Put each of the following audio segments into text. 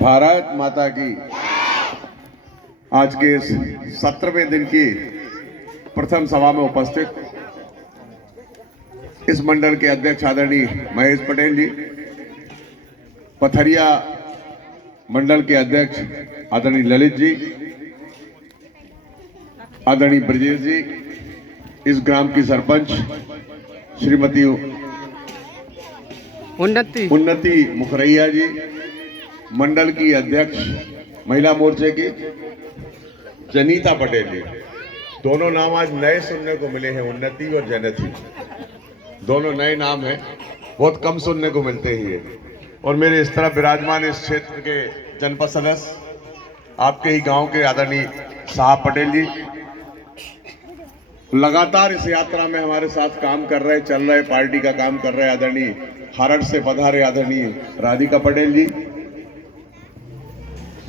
भारत माता की। आज के 17वें दिन की प्रथम सभा में उपस्थित इस मंडल के अध्यक्ष आदरणीय महेश पटेल जी, पथरिया मंडल के अध्यक्ष आदरणीय ललित जी, आदरणीय ब्रजेश जी, इस ग्राम की सरपंच श्रीमती उन्नति मुखरैया जी, मंडल की अध्यक्ष महिला मोर्चे की जनीता पटेल जी। दोनों नाम आज नए सुनने को मिले हैं, उन्नति और जयनती, दोनों नए नाम हैं, बहुत कम सुनने को मिलते ही है। और मेरे इस तरफ विराजमान इस क्षेत्र के जनपद सदस्य, आपके ही गांव के आदरणीय साहब पटेल जी, लगातार इस यात्रा में हमारे साथ काम कर रहे, चल रहे, पार्टी का काम कर रहे आदरणीय हारड़ से पधारे आदरणीय राधिका पटेल जी,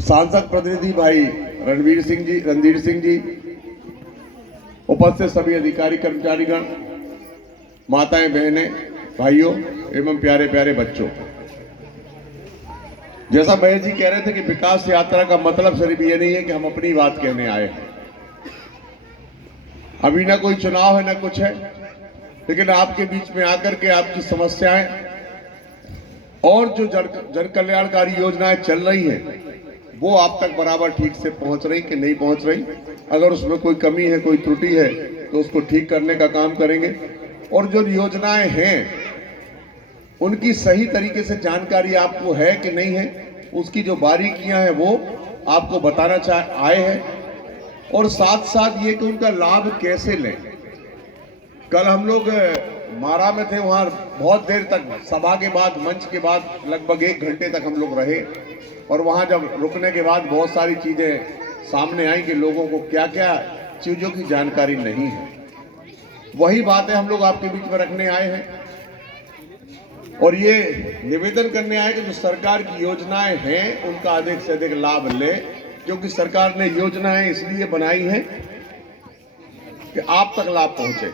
सांसद प्रतिनिधि भाई रणधीर सिंह जी, उपस्थित सभी अधिकारी कर्मचारीगण, माताएं बहनें भाइयों एवं प्यारे प्यारे बच्चों। जैसा महेश जी कह रहे थे कि विकास यात्रा का मतलब सिर्फ ये नहीं है कि हम अपनी बात कहने आए हैं। अभी ना कोई चुनाव है ना कुछ है, लेकिन आपके बीच में आकर के आपकी समस्याएं और जो जन कल्याणकारी योजनाएं चल रही हैं वो आप तक बराबर ठीक से पहुंच रही कि नहीं पहुंच रही। अगर उसमें कोई कमी है, कोई त्रुटि है तो उसको ठीक करने का काम करेंगे। और जो योजनाएं हैं उनकी सही तरीके से जानकारी आपको है कि नहीं है, उसकी जो बारीकियां हैं वो आपको बताना आए हैं। और साथ साथ ये कि उनका लाभ कैसे लें। कल हम लोग मारा में थे, वहाँ बहुत देर तक सभा के बाद, मंच के बाद लगभग 1 घंटे तक हम लोग रहे। और वहाँ जब रुकने के बाद बहुत सारी चीज़ें सामने आई कि लोगों को क्या क्या चीज़ों की जानकारी नहीं है। वही बातें हम लोग आपके बीच में रखने आए हैं और ये निवेदन करने आए कि जो सरकार की योजनाएं हैं उनका अधिक से अधिक लाभ लें, क्योंकि सरकार ने योजनाएं इसलिए बनाई हैं कि आप तक लाभ पहुंचे।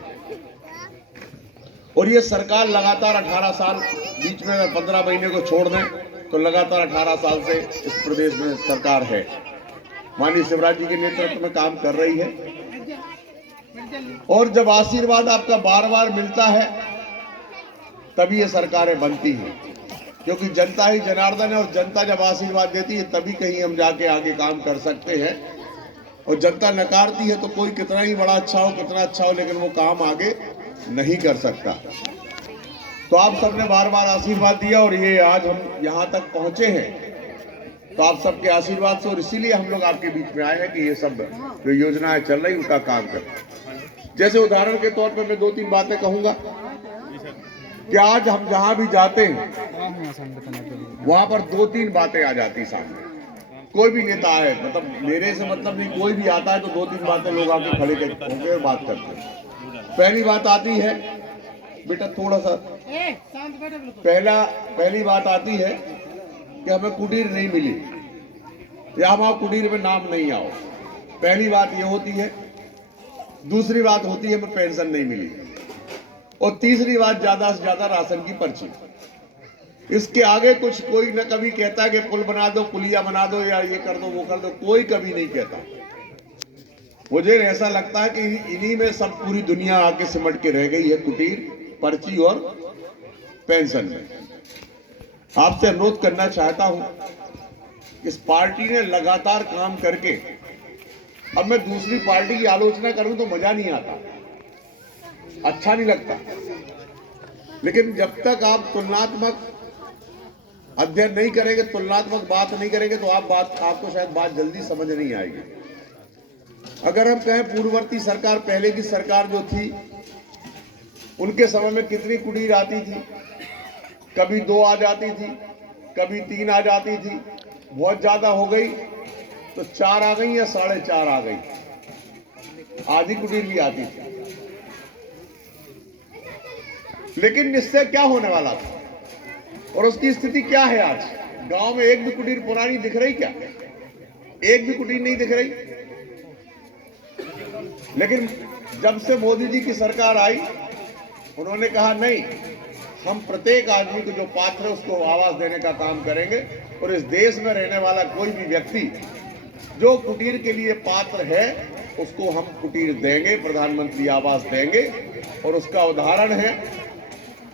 और ये सरकार लगातार 18 साल, बीच में अगर 15 महीने को छोड़ दें तो लगातार 18 साल से इस प्रदेश में सरकार है, माननीय शिवराज जी के नेतृत्व में काम कर रही है। और जब आशीर्वाद आपका बार बार मिलता है तभी ये सरकारें बनती हैं, क्योंकि जनता ही जनार्दन है। और जनता जब आशीर्वाद देती है तभी कहीं हम जाके आगे काम कर सकते हैं। और जनता नकारती है तो कोई कितना ही बड़ा अच्छा हो, कितना अच्छा हो, लेकिन वो काम आगे नहीं कर सकता। तो आप सबने बार बार आशीर्वाद दिया और ये आज हम यहाँ तक पहुंचे हैं तो आप सबके आशीर्वाद से, और इसीलिए हम लोग आपके बीच में आए हैं कि ये सब जो योजनाएं चल रही उनका काम करें। जैसे उदाहरण के तौर पर मैं 2-3 बातें कहूंगा कि आज हम जहां भी जाते हैं वहां पर 2-3 बातें आ जाती सामने। कोई भी नेता है, मतलब मेरे से मतलब नहीं, कोई भी आता है तो 2-3 बातें लोग आके खड़े होकर और बात करते हैं। पहली बात आती है, बेटा थोड़ा सा, पहली बात आती है कि हमें कुटीर नहीं मिली या हम कुटीर में नाम नहीं आओ। पहली बात ये होती है। दूसरी बात होती है हमें पेंशन नहीं मिली। और तीसरी बात ज्यादा से ज्यादा राशन की पर्ची। इसके आगे कुछ कोई न कभी कहता है कि पुल बना दो, पुलिया बना दो, या ये कर दो, वो कर दो, कोई कभी नहीं कहता। मुझे ऐसा लगता है कि इन्हीं में सब पूरी दुनिया आके सिमट के रह गई है, कुटीर, पर्ची और पेंशन में। आपसे अनुरोध करना चाहता हूं, इस पार्टी ने लगातार काम करके, अब मैं दूसरी पार्टी की आलोचना करूं तो मजा नहीं आता, अच्छा नहीं लगता, लेकिन जब तक आप तुलनात्मक अध्ययन नहीं करेंगे, तुलनात्मक बात नहीं करेंगे तो आपको शायद बात जल्दी समझ नहीं आएगी। अगर हम कहें पूर्ववर्ती सरकार, पहले की सरकार जो थी, उनके समय में कितनी कुटीर आती थी, कभी 2 आ जाती थी, कभी 3 आ जाती थी, बहुत ज्यादा हो गई तो 4 आ गई या 4.5 आ गई, आधी कुटीर भी आती थी। लेकिन इससे क्या होने वाला था और उसकी स्थिति क्या है आज? गांव में एक भी कुटीर पुरानी दिख रही क्या? एक भी कुटीर नहीं दिख रही। लेकिन जब से मोदी जी की सरकार आई, उन्होंने कहा नहीं, हम प्रत्येक आदमी को जो पात्र है उसको आवास देने का काम करेंगे। और इस देश में रहने वाला कोई भी व्यक्ति जो कुटीर के लिए पात्र है उसको हम कुटीर देंगे, प्रधानमंत्री आवास देंगे। और उसका उदाहरण है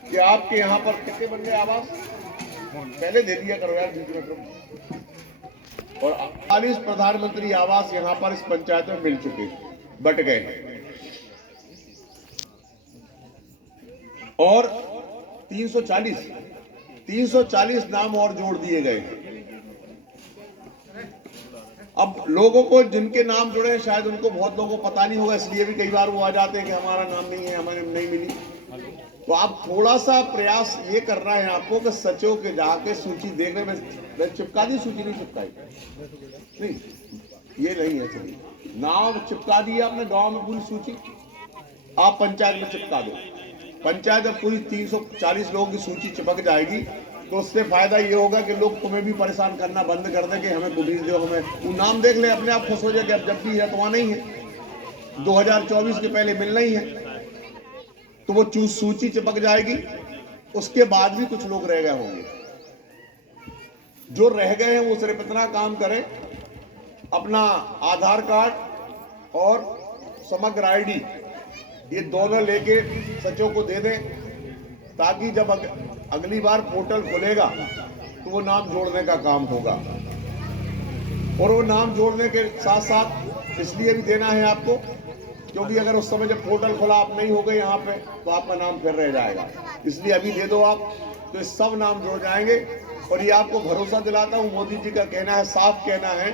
कि आपके यहाँ पर कितने बन गए आवास, पहले दे दिया करो यार बीच में। और 40 प्रधानमंत्री आवास यहाँ पर इस पंचायत में मिल चुके, बट गए हैं। और 340 नाम और जोड़ दिए गए हैं। अब लोगों को जिनके नाम जुड़े हैं शायद उनको बहुत लोगों को पता नहीं होगा, इसलिए भी कई बार वो आ जाते हैं कि हमारा नाम नहीं है, हमें नहीं मिली। तो आप थोड़ा सा प्रयास ये करना है आपको कि सचिव के जाके सूची देखने में चिपका दी, सूची नहीं चिपकाई, नहीं ये नहीं है। चलिए नाम चिपका दी आपने गांव में पूरी सूची, आप पंचायत में चिपका दो। पंचायत जब पूरी 340 लोगों की सूची चिपक जाएगी तो उससे फायदा ये होगा कि लोग तुम्हें भी परेशान करना बंद कर दें कि हमें कुटीर दो, हमें वो नाम देख ले, अपने आप खुश हो जाए कि अब जब भी है तो वहां नहीं है, 2024 के पहले मिलना ही है। तो वो सूची चिपक जाएगी। उसके बाद भी कुछ लोग रह गए होंगे, जो रह गए हैं वो सिर्फ इतना काम करें, अपना आधार कार्ड और समग्र आईडी ये दोनों लेके सचिव को दे दें, ताकि जब अगली बार पोर्टल खुलेगा तो वो नाम जोड़ने का काम होगा। और वो नाम जोड़ने के साथ साथ इसलिए भी देना है आपको क्योंकि अगर उस समय जब पोर्टल खुला आप नहीं हो गए यहाँ पे तो आपका नाम फिर रह जाएगा, इसलिए अभी दे दो आप, तो इस सब नाम जुड़ जाएंगे। और ये आपको भरोसा दिलाता हूँ, मोदी जी का कहना है, साफ कहना है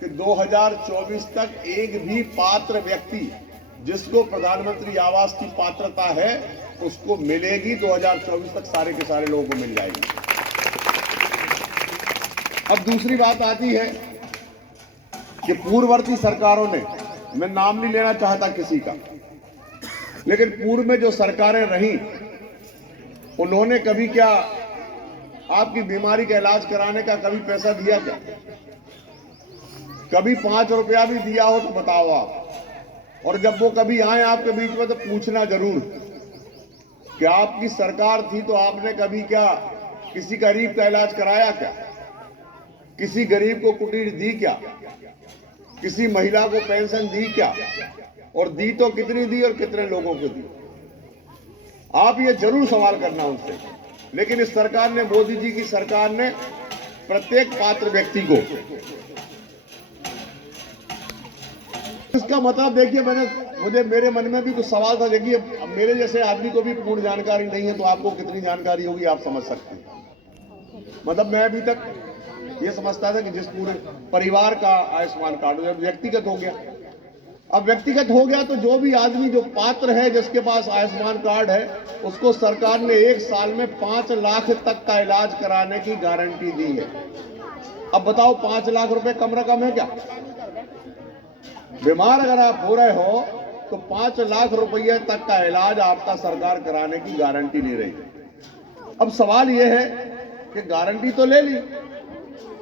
कि 2024 तक एक भी पात्र व्यक्ति जिसको प्रधानमंत्री आवास की पात्रता है उसको मिलेगी, 2024 तक सारे के सारे लोगों को मिल जाएगी। अब दूसरी बात आती है कि पूर्ववर्ती सरकारों ने, मैं नाम नहीं लेना चाहता किसी का, लेकिन पूर्व में जो सरकारें रहीं उन्होंने कभी क्या आपकी बीमारी का इलाज कराने का कभी पैसा दिया क्या? कभी 5 रुपया भी दिया हो तो बताओ आप। और जब वो कभी आए आपके बीच में तो पूछना जरूर कि आपकी सरकार थी तो आपने कभी क्या किसी गरीब का इलाज कराया क्या? किसी गरीब को कुटीर दी क्या? किसी महिला को पेंशन दी क्या? और दी तो कितनी दी और कितने लोगों को दी? आप ये जरूर सवाल करना उनसे। लेकिन इस सरकार ने, मोदी जी की सरकार ने प्रत्येक पात्र व्यक्ति को, इसका मतलब देखिए, मुझे मेरे मन में भी कुछ सवाल था। देखिए मेरे जैसे आदमी को भी पूर्ण जानकारी नहीं है तो आपको कितनी जानकारी होगी आप समझ सकते हैं। मतलब मैं अभी तक ये समझता था कि जिस पूरे परिवार का आयुष्मान कार्ड जब व्यक्तिगत हो गया, अब व्यक्तिगत हो गया तो जो भी आदमी जो पात्र है जिसके पास आयुष्मान कार्ड है उसको सरकार ने 1 साल में 5 लाख तक का इलाज कराने की गारंटी दी है। अब बताओ 5 लाख रुपए कम रकम है क्या? बीमार अगर आप हो रहे हो तो 5 लाख रुपये तक का इलाज आपका सरकार कराने की गारंटी ले रही है। अब सवाल यह है कि गारंटी तो ले ली,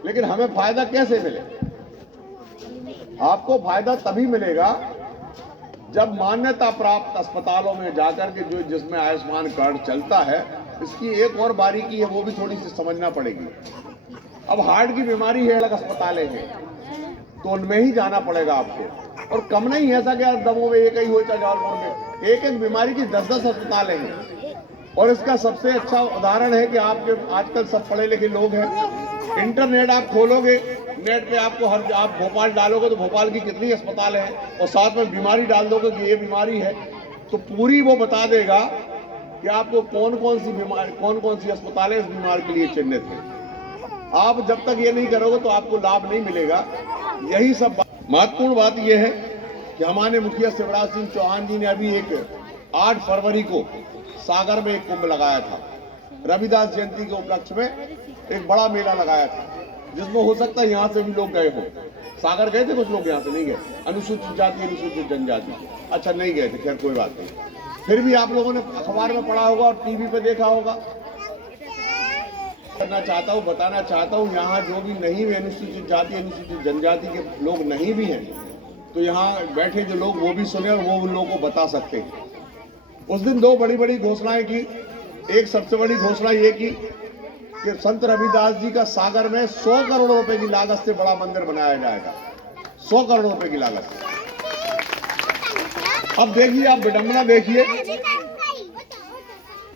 लेकिन हमें फायदा कैसे मिले? आपको फायदा तभी मिलेगा जब मान्यता प्राप्त अस्पतालों में जाकर के जो जिसमें आयुष्मान कार्ड चलता है, इसकी एक और बारीकी है, वो भी थोड़ी सी समझना पड़ेगी। अब हार्ट की बीमारी है, अलग अस्पताल है तो उनमें ही जाना पड़ेगा आपको। और कम नहीं ऐसा कि दमों में एक ही हो चाहे जौलपुर में, एक बीमारी की 10-10 अस्पताल हैं। और इसका सबसे अच्छा उदाहरण है कि आपके आजकल सब पढ़े लिखे लोग हैं, इंटरनेट आप खोलोगे, नेट पे आपको आप भोपाल डालोगे तो भोपाल की कितनी अस्पताल है और साथ में बीमारी डाल दोगे कि ये बीमारी है तो पूरी वो बता देगा कि आपको कौन कौन सी बीमारी, कौन कौन सी अस्पताल इस बीमारी के लिए चिन्हित है। आप जब तक ये नहीं करोगे तो आपको लाभ नहीं मिलेगा। यही सब महत्वपूर्ण बात यह है कि हमारे मुखिया शिवराज सिंह चौहान जी ने अभी 8 फरवरी को सागर में एक कुंभ लगाया था। रविदास जयंती के उपलक्ष्य में एक बड़ा मेला लगाया था जिसमें हो सकता है यहाँ से भी लोग गए हो। सागर गए थे कुछ लोग, यहाँ से नहीं गए, अनुसूचित जाति अनुसूचित जनजाति, अच्छा नहीं गए थे, खैर कोई बात नहीं। फिर भी आप लोगों ने अखबार में पढ़ा होगा और टीवी पे देखा होगा। करना चाहता हूँ, बताना चाहता हूँ, यहाँ जो भी नहीं है अनुसूचित जाति अनुसूचित जनजाति के लोग नहीं भी हैं तो यहाँ बैठे जो लोग वो भी सुने और वो उन लोगों को बता सकते हैं। उस दिन 2 बड़ी बड़ी घोषणाएं की एक सबसे बड़ी घोषणा ये की कि संत रविदास जी का सागर में 100 करोड़ रुपए की लागत से बड़ा मंदिर बनाया जाएगा। 100 करोड़ रुपए की लागत से। अब देखिए, आप विडंबना देखिए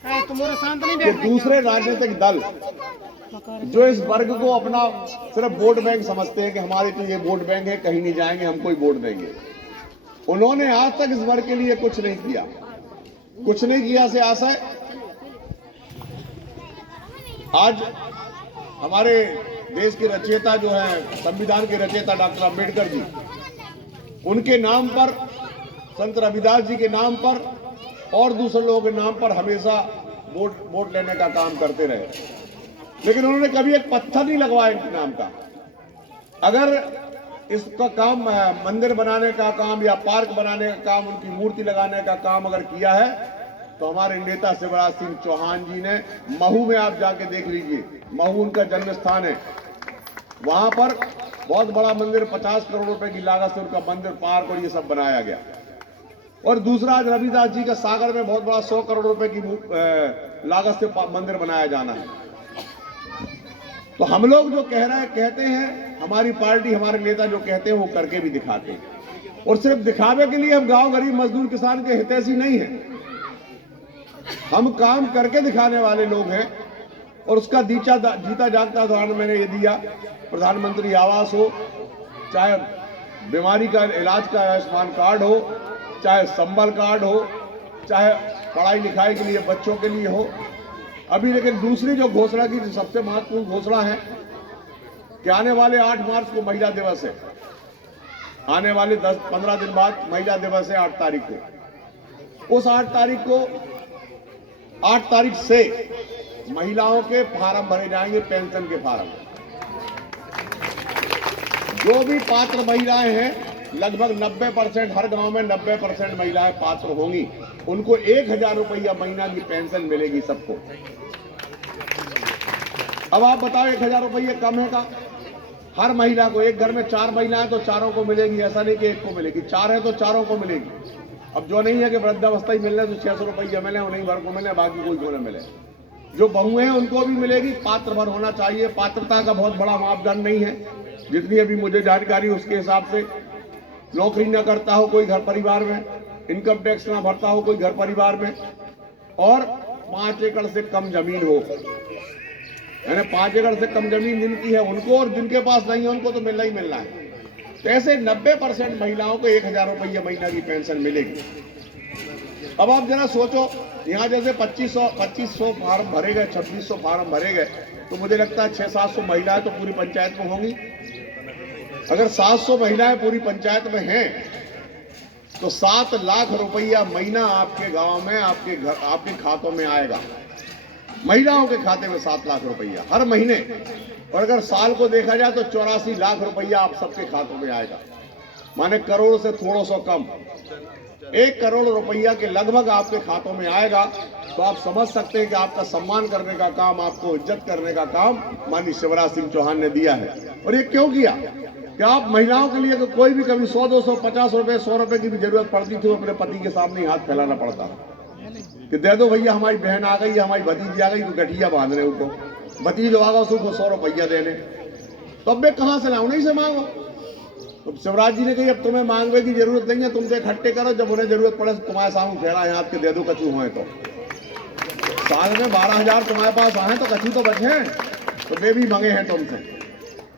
कि दूसरे राजनीतिक दल जो इस वर्ग को अपना सिर्फ वोट बैंक समझते हैं कि हमारे तो ये वोट बैंक है, कहीं नहीं जाएंगे, हम कोई वोट देंगे, उन्होंने आज तक इस वर्ग के लिए कुछ नहीं किया। कुछ नहीं किया से आशय आज हमारे देश के रचयिता जो है, संविधान के रचयिता डॉक्टर अंबेडकर जी, उनके नाम पर, संत रविदास जी के नाम पर और दूसरे लोगों के नाम पर हमेशा वोट लेने का काम करते रहे, लेकिन उन्होंने कभी एक पत्थर नहीं लगवाया इनके नाम का। अगर इसका काम मंदिर बनाने का काम या पार्क बनाने का काम, उनकी मूर्ति लगाने का काम अगर किया है तो हमारे नेता शिवराज सिंह चौहान जी ने महू में, आप जाके देख लीजिए, महू उनका जन्म स्थान है, वहां पर बहुत बड़ा मंदिर 50 करोड़ रुपए की लागत से उनका मंदिर, पार्क और ये सब बनाया गया। और दूसरा, आज रविदास जी का सागर में बहुत बड़ा 100 करोड़ रुपए की लागत से मंदिर बनाया जाना है। तो हम लोग जो कहते हैं, हमारी पार्टी, हमारे नेता जो कहते हैं वो करके भी दिखाते हैं। और सिर्फ दिखावे के लिए हम गांव गरीब मजदूर किसान के हितैषी नहीं हैं, हम काम करके दिखाने वाले लोग हैं। और उसका जीता जागता उदाहरण मैंने ये दिया, प्रधानमंत्री आवास हो, चाहे बीमारी का इलाज का आयुष्मान कार्ड हो, चाहे संबल कार्ड हो, चाहे पढ़ाई लिखाई के लिए बच्चों के लिए हो। अभी लेकिन दूसरी जो घोषणा की, जो सबसे महत्वपूर्ण घोषणा है कि आने वाले 8 मार्च को महिला दिवस है, आने वाले 10-15 दिन बाद महिला दिवस है 8 तारीख को। उस 8 तारीख से महिलाओं के फार्म भरे जाएंगे, पेंशन के फार्म। जो भी पात्र महिलाएं हैं, लगभग 90%, हर गांव में 90% महिलाएं पात्र होंगी, उनको 1000 रुपया महीना की पेंशन मिलेगी सबको। अब आप बताओ, 1000 रुपये कम है का? हर महिला को, एक घर में 4 महिलाएं तो चारों को मिलेगी, ऐसा नहीं कि एक को मिलेगी, 4 है तो चारों को मिलेगी। अब जो नहीं है कि वृद्धावस्था ही मिल रहा है तो 600 रुपये मिले, उन्हीं भर को मिले, बाकी कोई को न मिले। जो बहू हैं उनको भी मिलेगी, पात्र भर होना चाहिए। पात्रता का बहुत बड़ा मापदंड नहीं है, जितनी अभी मुझे जानकारी उसके हिसाब से नौकरी न करता हो कोई घर परिवार में, इनकम टैक्स ना भरता हो कोई घर परिवार में, और 5 एकड़ से कम जमीन हो, यानी 5 एकड़ से कम जमीन जिनकी है उनको, और जिनके पास नहीं है उनको तो मिलना ही मिलना है। तो ऐसे 90% महिलाओं को 1000 रुपये महीना की पेंशन मिलेगी। अब आप जरा सोचो, यहाँ जैसे 2500 फार्म भरे गए, 2600 फार्म भरे गए, तो मुझे लगता है 600-700 महिलाएं तो पूरी पंचायत में होंगी। अगर 700 महिलाएं पूरी पंचायत में हैं तो 7 लाख रुपया महीना आपके गांव में, आपके घर, आपके खातों में आएगा। महिलाओं के खाते में 7 लाख रुपया हर महीने। और अगर साल को देखा जाए तो 84 लाख रुपया आप सबके खातों में आएगा, माने करोड़ से थोड़ा सा कम, 1 करोड़ रुपया के लगभग आपके खातों में आएगा। तो आप समझ सकते हैं कि आपका सम्मान करने का काम, आपको इज्जत करने का काम माननीय शिवराज सिंह चौहान ने दिया है। और ये क्यों किया कि आप महिलाओं के लिए, तो कोई भी कभी 100, 200, 50 रुपए, 100 रुपए की भी जरूरत पड़ती थी, अपने पति के सामने ही हाथ फैलाना पड़ता कि दे दो भैया, हमारी बहन आ गई, हमारी भतीजी आ गई, तो गठिया बांधने उनको, भतीज आ गया उसको 100 रुपया देने। तो अब मैं कहाँ से लाऊं? नहीं से मांगो। तो शिवराज जी ने कही अब तुम्हें मांगने की जरूरत नहीं है, तुम तो इकट्ठे करो, जब उन्हें जरूरत पड़े तो तुम्हारे सामने फैला हाथ के दे दो कचू हुए। तो साल में 12,000 तुम्हारे पास आए तो कचू तो बचे हैं, तो वे भी मांगे हैं तुमसे।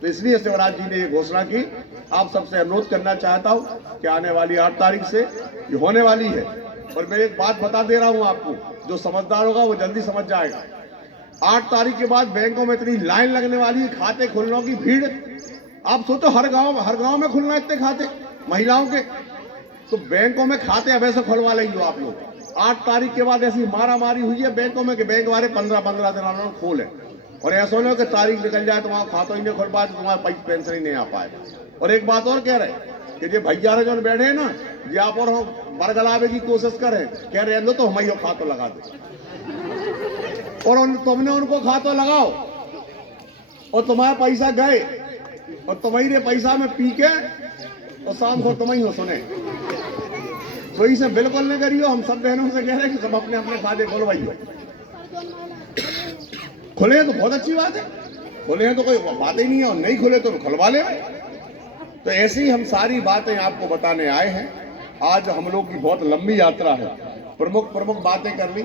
तो इसलिए शिवराज जी ने ये घोषणा की। आप सबसे अनुरोध करना चाहता हूँ कि आने वाली 8 तारीख से ये होने वाली है। और मैं एक बात बता दे रहा हूँ आपको, जो समझदार होगा वो जल्दी समझ जाएगा। 8 तारीख के बाद बैंकों में इतनी लाइन लगने वाली है, खाते खुलने की भीड़। आप सोचो, हर गांव में खुलना इतने खाते महिलाओं के, तो बैंकों में खाते अब ऐसे खुलवा लेंगे आप लोग। 8 तारीख के बाद ऐसी मारामारी हुई है बैंकों में कि बैंक वाले 15-15 दिन उन्होंने खोले, और ऐसा नहीं हो कि तारीख निकल जाए तो वहाँ खाता ही नहीं खुल पाए, तो तुम्हारे पेंशन ही नहीं आ पाए। और एक बात और कह रहे कि जो भैया जो बैठे हैं ना, ये आप और हम बरगलावे की कोशिश करें, कह रहे लो तो हमारी खातो लगा दे, और तुमने उनको खातो लगाओ और तुम्हारे पैसा गए, और तुम्हारे पैसा में पी के और शाम को तुम ही हो सुने। तो इसे बिल्कुल नहीं करियो। हम सब बहनों से कह रहे हैं कि सब अपने अपने खाते खोलवाइयो। खुले हैं तो बहुत अच्छी बात है, खुले हैं तो कोई बात ही नहीं है, और नहीं खुले तो खुलवा ले। तो ऐसे ही हम सारी बातें आपको बताने आए हैं। आज हम लोग की बहुत लंबी यात्रा है, प्रमुख प्रमुख बातें कर ली।